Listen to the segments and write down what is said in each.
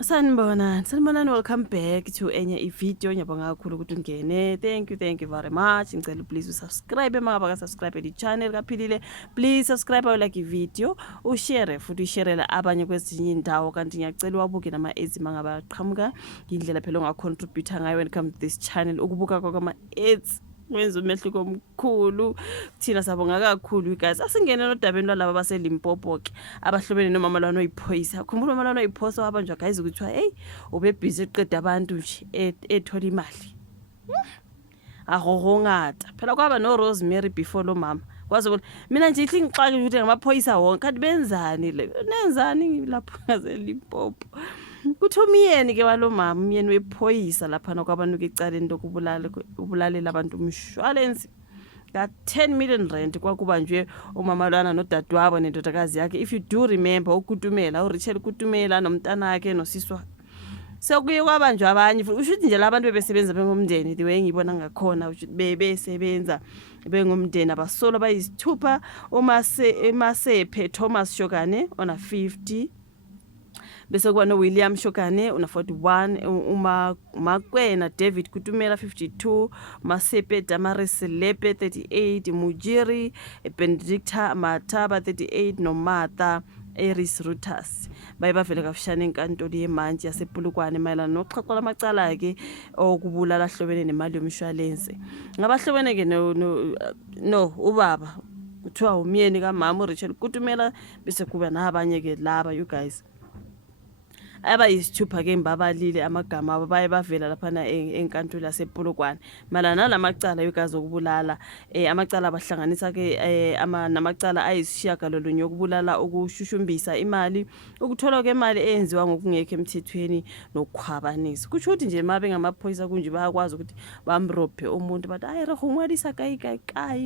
Sanibonani, welcome back to enye i-video. Ngiyabonga kakhulu ukuthi ungene. Thank you very much. Ngicela please usubscribe mangaba ka subscribe the channel kaphilile. Please subscribe like i-video, ushare futhi usharela abanye kwezinye indawo kanti ngiyacela wabuke nama-ads mangaba aqhamuka. Indlela phela ongacontribute ngayo when it comes to this channel ukubuka kwama-ads. Wenza umehluko omkhulu thina sabonga kakhulu guys. Asingene nodabeni lwalabo baseLimpopo ke abahlobene nomama lwana oyiphoyisa. Khumbula umama lwana oyiphosa wabanjwa guys ukuthi hey ube busy eqeda abantu nje ethola imali. Ahogongata phela kwaba no Rosemary before lo mama kwazi ukuthi mina nje ithi ngixaki ukuthi ngamaphoyisa wonke kanti benzani le nenzani lapho ngaseLimpopo. Kuthi umyeni ke walomama umyeni wephoyisa lapha nokwabanuka ecaleni lokubulalela abantu umshwalensi ka 10 million rand kwakubanjwe umama lwana nodadewabo nendodakazi yakhe. If you do remember uKutumela uRachel Kutumela nomntana wakhe nosiswa sekuye kwabanjwa abanye futhi ushuthi nje labantu bebesebenza bengumndeni the way ngibona ngakhona ukuthi bebesebenza bengumndeni abasolo bayisithupha uMasephe Thomas Shokane ona 50 bese kuba no William Shokane una 41 Makwena David Kutumela 52 Masepe Damaris Lepe 38 Mujiri Benedicta Mataba 38 noMatha Eris Rutas bayibavele kafishane enkantolo yemantshi yasePulukwane mayelana noxhaxwa lamacala ke okubulala hlobene nemali yomshwalense ngabahlobene ke no ubaba kuthiwa umyeni kaMama uRachel Kutumela bese kuba nabanye ke laba you guys abayisithupha ke imbabalile amagama abo baye bavela laphana enkantolo yasePulukwane malana nalamacala yogazi okubulala amacala abahlanganisa ke namacala ayisishiyagalolunye yokubulala ukushushumbisa imali ukuthola ke imali eyenziwa ngokungekho emthethweni nokukhwabanisa kusho ukuthi nje mabe ngamaphoyisa kunje bayakwazi ukuthi bamrobhe umuntu bathi hayi re gongwadisa kai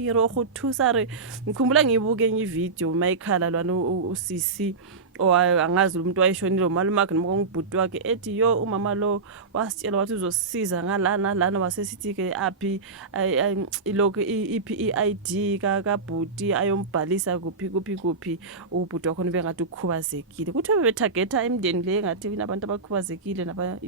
re go thusa re ngikhumbula ngibuke enye video mayikhala lwana usisi angazi umuntu wayeshonile umalumakhe noma ngubhuti wakhe ethi yo umama lo wasitshela wathi uzosiza ngalana wasesithi ke aphi iloko iPID kabhuti ayombhalisa kuphi ubhuti wakho nibe ngathi ukhubazekile kuthiwe betargeta emndeni le ngathi inabantu abakhubazekile naba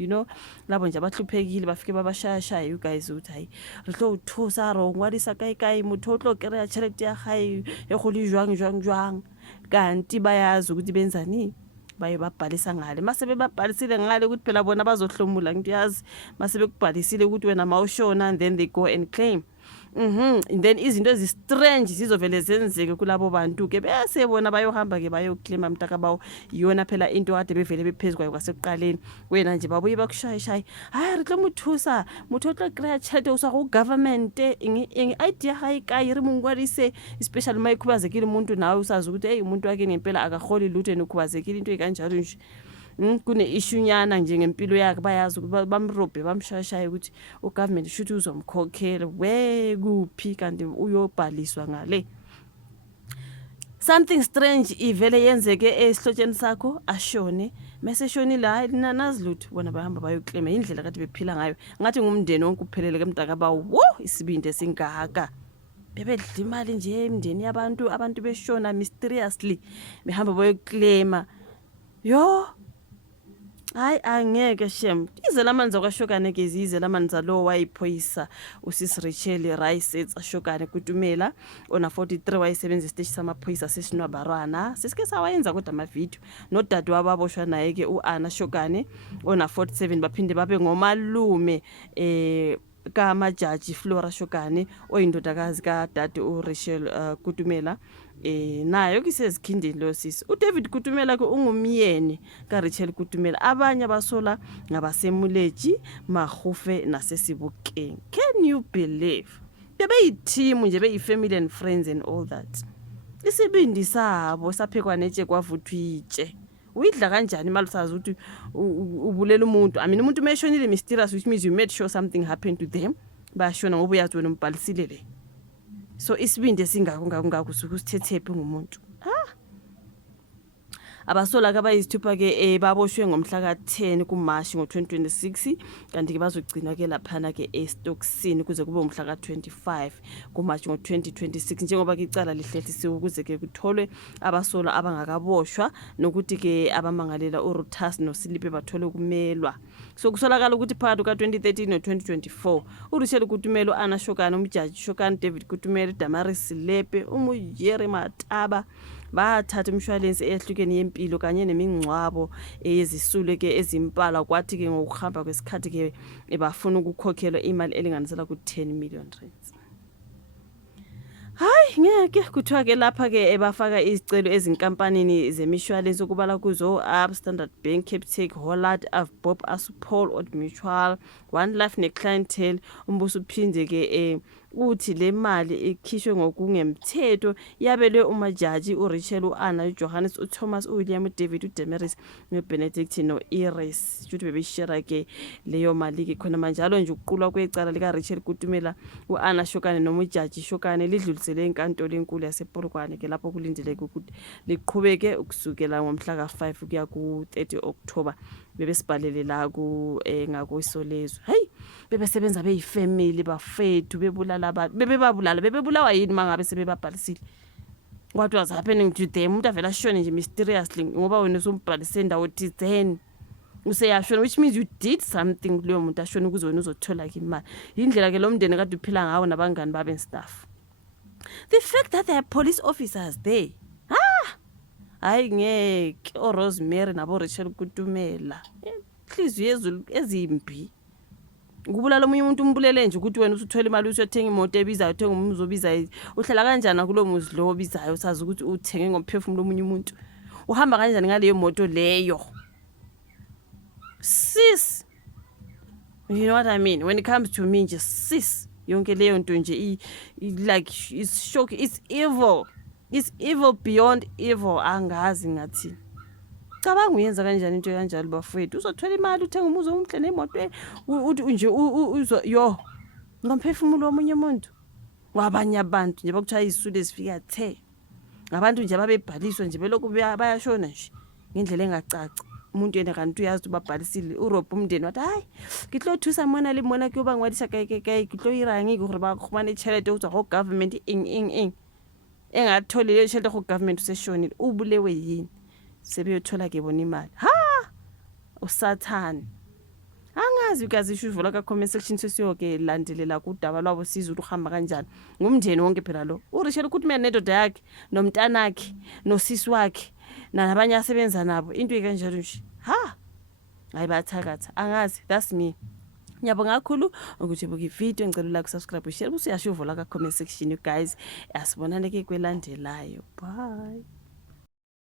labo nje abahluphekile bafike babashaya you guys uthi hayi re tlo thusa ro ngwadisa kai motho kere charity ya hayi e go le jwang kanti bayazi ukuthi benzani baye babhalisa ngale mase bebabhalisile ngale ukuthi phela bona bazohlomula ngiyazi mase bekubhalisile ukuthi wena mawushona and then they go and claim and then izinto ezistrange zizovele zenzeke kulabo bantu ke bese bona bayohamba ke bayoclaima mntaka bawo iyona phela into kade bevele bephezukwayo kwasekuqaleni wena nje babuye bakushayishayi hayi re tlo mothusa motho tlo create chat usa go government idea hayi kai re mongwadise especially mayikhubazekile umuntu nawe usazi ukuthi hey umuntu wake ngempela akaholi lutho enokhubazekile into ekanjalo nje kune ishunyana nje ngempilo yakhe bayazi ukuthi bamrobhe bamshayishaye ukuthi ugovernment should uzomkhokhela we kuphi kanti uyobhaliswa ngale something strange ivele yenzeke esihlotsheni sakho ashone mase shonile hayi nazi lutho bona bahamba bayoclaim indlela kade bephila ngayo ngathi ngumndeni wonke uphelele ke mntaka bawo isibindi esingaka bebedla imali nje emndeni abantu beshona mysteriously behamba bayoclaima yo hayi angeke shem izelamanzi akashokane ke izelamanzi lo wayiphoyisa usisi Rachel Rice ashokane Kutumela ona 43 wayisebenza isiteshi samaphoyisa seShinwabarwana sisike sawayenza kodwa ama video nodade wababoshwa naye ke uAnna Shokane ona 47 baphinde babe ngomalume kamajaji Flora Shokane oyindodakazi kaDade uRachel Kutumela nayo kusezikhindini lo sisi uDavid Kutumela ke ungumyeni kaRachel Kutumela abanye abasola ngabasemuleji Mahufe nasesibukeng can you believe bebeyiteam nje beyifamily and friends and all that isibindi sabo saphekwa netshe kwavuthwa itshe uyidla kanjani imali sazi ukuthi ubulela umuntu umuntu meshonile mysterious which means you made sure something happened to them bashona ngoba uyazi wena umbhalisile le so isibindi esingako ngako suku sithethephi ngumuntu Abasola kabayisithupha ke baboshwe ngomhla ka-10 kuMashi ngo-2026 kanti ke bazogcina ke laphana ke eStoksini kuze kube umhla ka-25 kuMashi ngo-2026 njengoba ke icala lihlehlisiwe ukuze ke kutholwe abasola abangakaboshwa nokuthi ke abamangalela uRutas noSilipe bathole ukumelwa. So kusolakala ukuthi phakathi ka-2013 no-2024 uRachel Kutumela, Anna Shokane, umjaji Shokane, David Kutumela, Damaris Silepe, uMujeri Mataba bathatha imshwalense eyahlukene yempilo kanye nemingcwabo yezisulu ke ezimpala kwathi ke ngokuhamba kwesikhathi ke bafuna ukukhokhelwa imali elinganisela ku-10 million rands. Hayi ngeke kuthiwa ke lapha ke bafaka izicelo ezinkampanini zemishwalense ukubala kuzo Standard Bank, Capitec, Hollard, Avbob, Assupol, Old Mutual, One Life neClientele. Umbuso uphinde ke uthi le mali ikhishwe ngokungemthetho yabelwe umajaji uRachel, uAnna, uJohannes, uThomas, uWilliam, uDavid, uDamaris noBenedict noIris. Futhi bebeshare ke leyo mali ke khona manjalo nje ukuqulwa kwecala likaRachel Kutumela, uAnna Shokane nomujaji Shokane lidlulisele enkantolo enkulu yasePolokwane ke lapho kulindeleke ukuthi liqhubeke ukusukela ngomhla ka-5 kuya ku-30 October bebesibhalele la ku ngakwisolezwe. Hayi bebesebenza beyifamily bafethu bebulala abantu bebebabulawa yini mangabe sebebabhalisile. What was happening to them? Umuntu avela shone nje mysteriously ngoba wena usombhalise indawo thizeni useyashona, which means you did something kuleyo muntu ashona ukuze wena uzothola ke imali. Indlela ke lo mndeni kade uphila ngawo nabangani babe and stuff. The fact that there are police officers there, hayi ngeke oRosemary nabo Rachel Kutumela inhliziyo yezulu ezimbi ukubulala omunye umuntu umbulele nje ukuthi wena usuthola imali usiyothenga imoto ebizayo uthenga umuzi obizayo. Uhlala kanjani kulo muzi lo obizayo usazi ukuthi uthenge ngomphefumulo omunye umuntu? Uhamba kanjani ngaleyo moto leyo? Sis, you know what I mean? When it comes to me nje sis yonke leyo nto nje like it's shock, it's evil. It's evil beyond evil. Angazi ngathi cabanga uyenza kanjani into kanjalo bafethu uzothola imali uthenga umuzi omhle nemoto uthi nje uzo yo ngomphefumulo womunye umuntu wabanye abantu nje bakuthiwa izisulu ezifika the ngabantu nje ababebhaliswa nje belokhu bayashona nje ngendlela engacaci. Umuntu yena kanti uyazi ukuthi babhalisile uRob umndeni wathi hayi ngitlo thusa mona le mona kuyoba ngwadisa kae ngitlo irangi gore ba khumane tšhelete utswa go government engatholi le tšhelete go government useshonile ubulewe yini sebeyothola ke bona imali. Usathane angazi ukazi ishuvula ka comment section sesiyoke landelela kudaba lwabo siza ukuhamba kanjani ngumndeni wonke phela lo uRachel Kutumela nendoda yakhe nomntanakhe nosisi wakhe nabanye asebenza nabo into ikanjalo nje. Hayi bathakatha angazi. That's me. Ngiyabonga kakhulu ukuthi buka ivideo ngicela like subscribe share usiyashuvula ka comment section you guys. Asibonane ke kwelandelayo. Bye.